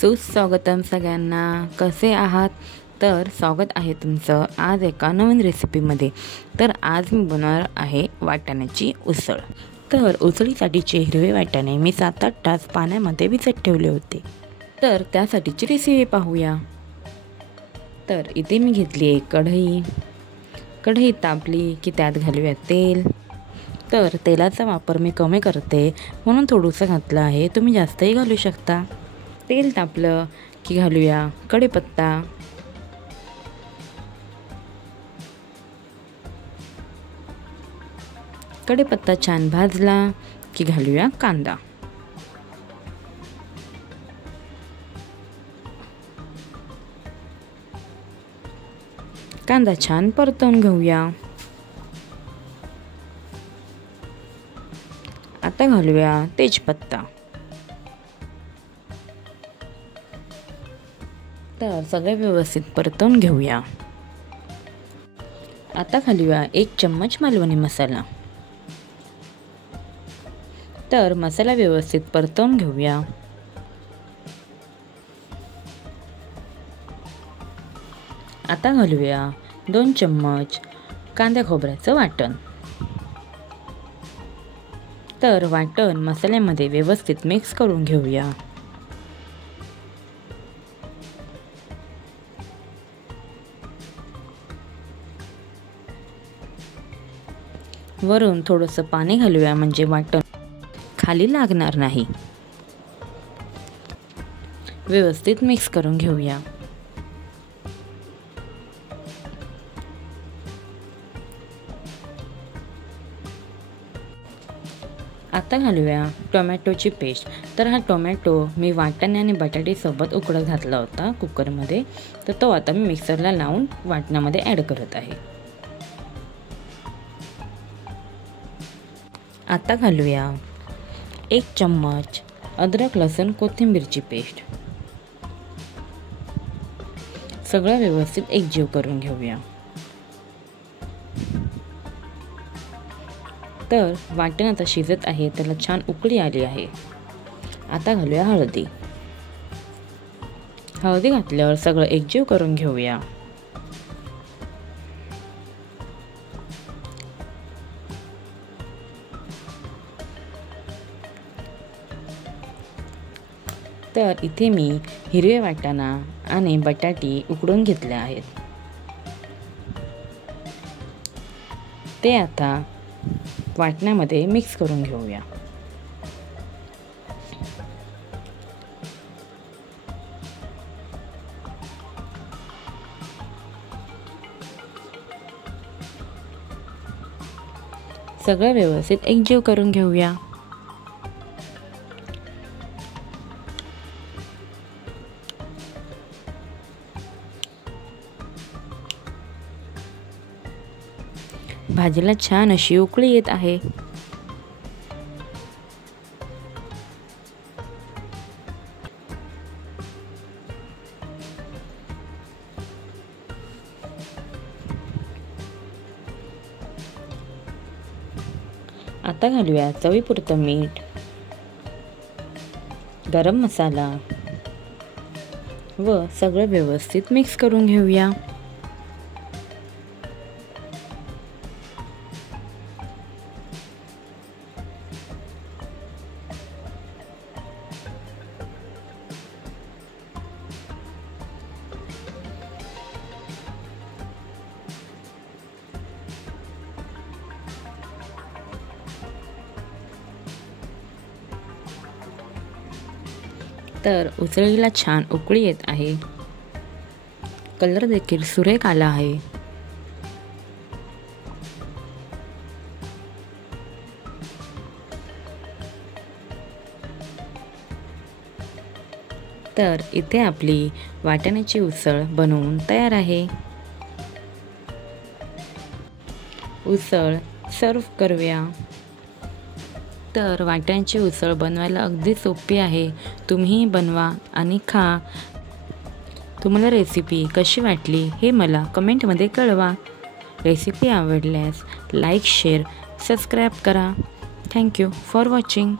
सुस्वागतम सगळ्यांना. कसे आहात? तर स्वागत आहे तुमचं आज एका नवीन रेसिपीमध्ये. तर आज मी बनवणार आहे वाटाण्याची उसळ. तर उसळीसाठीचे हिरवे वाटाणे मी 7-8 तास पाण्यामध्ये भिजत ठेवले होते. तर त्यासाठीची रेसिपी पाहूया. तर इथे मी घेतली एक कढई तापली की त्यात घालूया तेल. तर तेलाचा वापर मी कमी करते म्हणून थोडंसं घातलं आहे, तुम्ही जास्तही घालू शकता. तेल तापलं की घालूया कढीपत्ता. कढीपत्ता छान भाजला की घालूया कांदा. कांदा छान परतवून घेऊया. आता घालूया तेजपत्ता. तर सगळे व्यवस्थित परतवून घेऊया. आता घालूया 1 चम्मच मालवणी मसाला. तर मसाला व्यवस्थित परतवून घेऊया. आता घालूया 2 चम्मच कांदा खोबऱ्याचं वाटण. तर वाटण मसाल्यामध्ये व्यवस्थित मिक्स करून घेऊया. वरून थोडंसं पाणी घालूया म्हणजे वाटण खाली लागणार नाही. व्यवस्थित मिक्स करून घेऊया. आता घालूया टोमॅटोची पेस्ट. तर हा टोमॅटो मी वाटाणे आणि बटाट्यासोबत उकडत घातला होता कुकरमध्ये. तर तो आता मी मिक्सरला लावून वाटणामध्ये ॲड करत आहे. आता घालूया 1 चम्मच अद्रक लसूण कोथिंबीरची पेस्ट. सगळं व्यवस्थित एकजीव करून घेऊया. तर वाटण आता शिजत आहे, त्याला छान उकळी आली आहे. आता घालूया हळदी. हळदी घातल्यावर सगळं एकजीव करून घेऊया. तर इथे मी हिरवे वाटाणा आणि बटाटी उकडून घेतले आहेत. ते आता वाटणामध्ये मिक्स करून घेऊया. सगळं व्यवस्थित एकजीव करून घेऊया. भाजीला छान अशी उकळी येत आहे. आता घालूया चवीपुरतं मीठ, गरम मसाला व सगळं व्यवस्थित मिक्स करून घेऊया. तर उसळीला छान उकळी येत आहे. कलर देखील सुरेख आला आहे. तर इथे आपली वाटाण्याची उसळ बनवून तयार आहे. उसळ सर्व करूया. तर वाटाण्याची उसळ बनवायला अगदी सोपी आहे. तुम्ही बनवा आणि खा. तुम्हाला रेसिपी कशी वाटली हे मला कमेंटमध्ये कळवा. रेसिपी आवडल्यास लाईक, शेअर, सबस्क्राईब करा. Thank you for watching.